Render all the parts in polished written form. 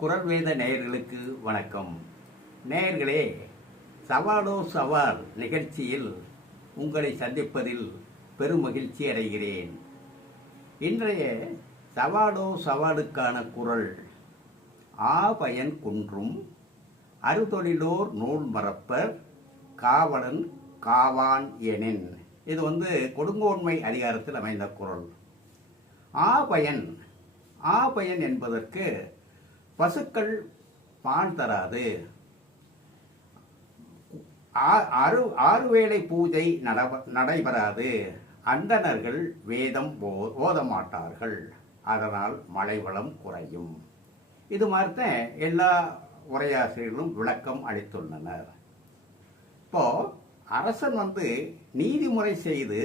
குரல் வேத நேயர்களுக்கு வணக்கம். நேயர்களே, சவாலோ சவால் நிகழ்ச்சியில் உங்களை சந்திப்பதில் பெருமகிழ்ச்சி அடைகிறேன். இன்றைய சவாலோ சவாலுக்கான குரல் ஆபயன் குன்றும் அறுதொழிலோர் நூல் மறப்பர் காவலன் காவான் எனின். இது கொடுங்கோன்மை அதிகாரத்தில் அமைந்த குரல். ஆபயன் என்பதற்கு பசுக்கள் பால் தராது, ஆறு வேளை பூஜை நடைபெறாது, அந்தணர்கள் வேதம் ஓத மாட்டார்கள், அதனால் மழை வளம் குறையும். இது மாதிரிதான் எல்லா உரையாசிரியர்களும் விளக்கம் அளித்துள்ளனர். இப்போ அரசன் நீதிமுறை செய்து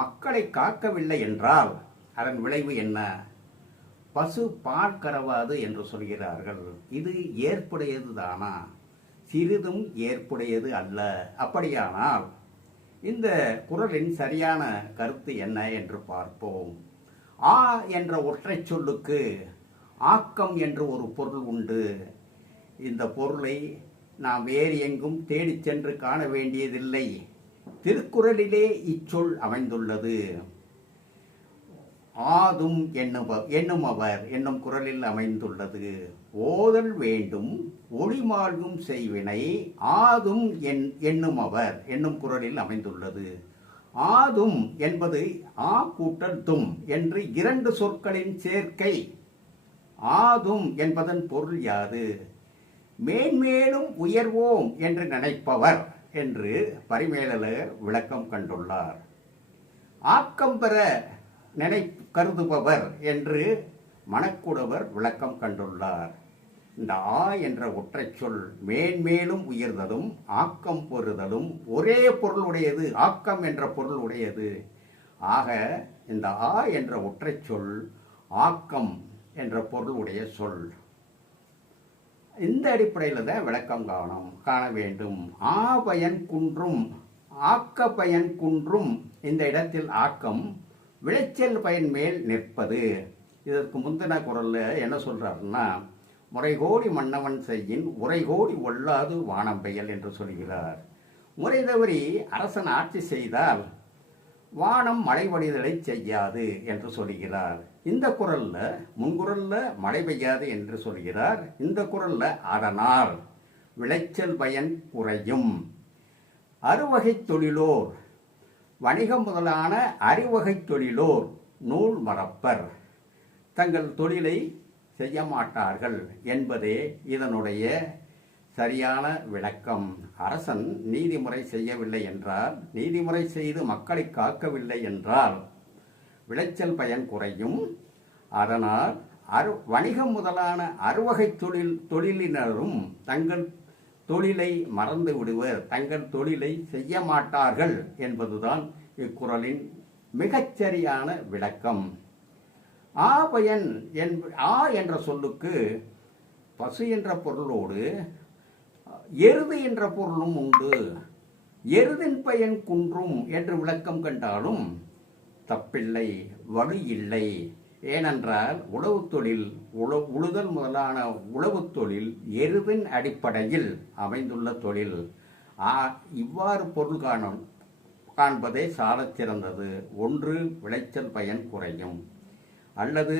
மக்களை காக்கவில்லை என்றால் அதன் விளைவு என்ன? பசு பால் கறவாது என்று சொல்கிறார்கள். இது ஏற்புடையது தானா? சிறிதும் ஏற்புடையது அல்ல. அப்படியானால் இந்த குறளின் சரியான கருத்து என்ன என்று பார்ப்போம். ஆ என்ற ஒற்றை சொல்லுக்கு ஆக்கம் என்று ஒரு பொருள் உண்டு. இந்த பொருளை நாம் வேறு எங்கும் தேடிச் சென்று காண வேண்டியதில்லை. திருக்குறளிலே இச்சொல் அமைந்துள்ளது. ஆதும் எண்ணுமவர் என்னும் குறளில் அமைந்துள்ளது. ஓதல் வேண்டும் ஒளிமாழ்கும் செய்வினை ஆதும் எண்ணுமவர் என்னும் குறளில் அமைந்துள்ளது. ஆதும் என்பது ஆ கூட்டல் தும் என்று இரண்டு சொற்களின் சேர்க்கை. ஆதும் என்பதன் பொருள் யாது? மேன்மேலும் உயர்வோம் என்று நினைப்பவர் என்று பரிமேலழகர் விளக்கம் கண்டுள்ளார். ஆக்கம் பெற கருதுபவர் என்று மணக்குடவர் விளக்கம் கண்டுள்ளார். இந்த ஆ என்ற ஒற்றை சொல் மேன்மேலும் உயர்தலும் ஆக்கம் பெறுதலும் ஒரே பொருளுடையது, ஆக்கம் என்ற பொருள் உடையது. ஆக இந்த ஆ என்ற ஒற்றை சொல் ஆக்கம் என்ற பொருள் உடைய சொல். இந்த அடிப்படையில் தான் விளக்கம் காண வேண்டும். ஆபயன் குன்றும் ஆக்க பயன் குன்றும். இந்த இடத்தில் ஆக்கம் விளைச்சல் பயன் மேல் நிற்பது. இதற்கு முந்தின குரல்ல என்ன சொல்றாருன்னா, முறைகோடி மன்னவன் செய்யின் உரைகோடி ஒல்லாது வானம் பெயல் என்று சொல்கிறார். முறை தவறி அரசன் ஆட்சி செய்தால் வானம் மழை பொழிதலை செய்யாது என்று சொல்கிறார். இந்த குரல்ல முன்குரல்ல மழை பெய்யாது என்று சொல்கிறார். இந்த குரல்ல அதனால் விளைச்சல் பயன் குறையும். அறுவகை தொழிலோர் வணிகம் முதலான அறிவகை தொழிலோர் நூல் மறப்பர் தங்கள் தொழிலை செய்ய மாட்டார்கள் என்பதே இதனுடைய சரியான விளக்கம். அரசன் நீதிமுறை செய்யவில்லை என்றால், நீதிமுறை செய்து மக்களை காக்கவில்லை என்றால் விளைச்சல் பயன் குறையும். அதனால் வணிகம் முதலான அறுவகை தொழிலினரும் தங்கள் தொழிலை மறந்து விடுவர், தங்கள் தொழிலை செய்ய மாட்டார்கள் என்பதுதான் இக்குறளின் மிகச்சரியான விளக்கம். ஆபயன் ஆ என்ற சொல்லுக்கு பசு என்ற பொருளோடு எருது என்ற பொருளும் உண்டு. எருதின் பயன் குன்றும் என்று விளக்கம் கண்டாலும் தப்பில்லை, வலு இல்லை. ஏனென்றால் உழவு தொழில் உழுதல் முதலான உழவு தொழில் எருதின் அடிப்படையில் அமைந்துள்ள தொழில். இவ்வாறு பொருள் காண்பதே சாலச் சிறந்தது. ஒன்று விளைச்சல் பயன் குறையும், அல்லது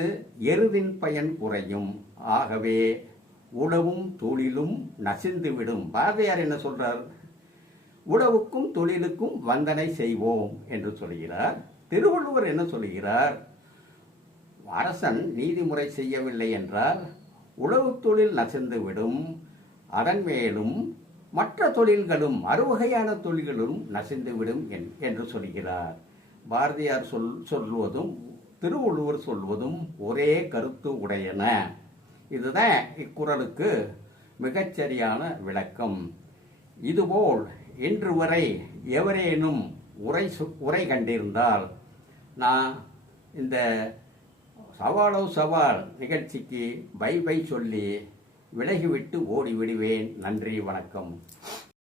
எருதின் பயன் குறையும். ஆகவே உழவும் தொழிலும் நசிந்துவிடும். பாரதியார் என்ன சொல்றார்? உழவுக்கும் தொழிலுக்கும் வந்தனை செய்வோம் என்று சொல்கிறார். திருவள்ளுவர் என்ன சொல்கிறார்? அரசன் நீதிமுறை செய்யவில்லை என்றால் உழவு தொழில் நசிந்துவிடும், அதன் மேலும் மற்ற தொழில்களும் அறுவகையான தொழில்களும் நசிந்துவிடும் என்று சொல்கிறார். பாரதியார் சொல்வதும் திருவள்ளுவர் சொல்வதும் ஒரே கருத்து உடையன. இதுதான் இக்குறளுக்கு மிகச்சரியான விளக்கம். இதுபோல் இன்று வரை எவரேனும் உரை கண்டிருந்தால் நான் இந்த சவாலோ சவால் நிகழ்ச்சிக்கு பை சொல்லி விலகிவிட்டு ஓடிவிடுவேன். நன்றி, வணக்கம்.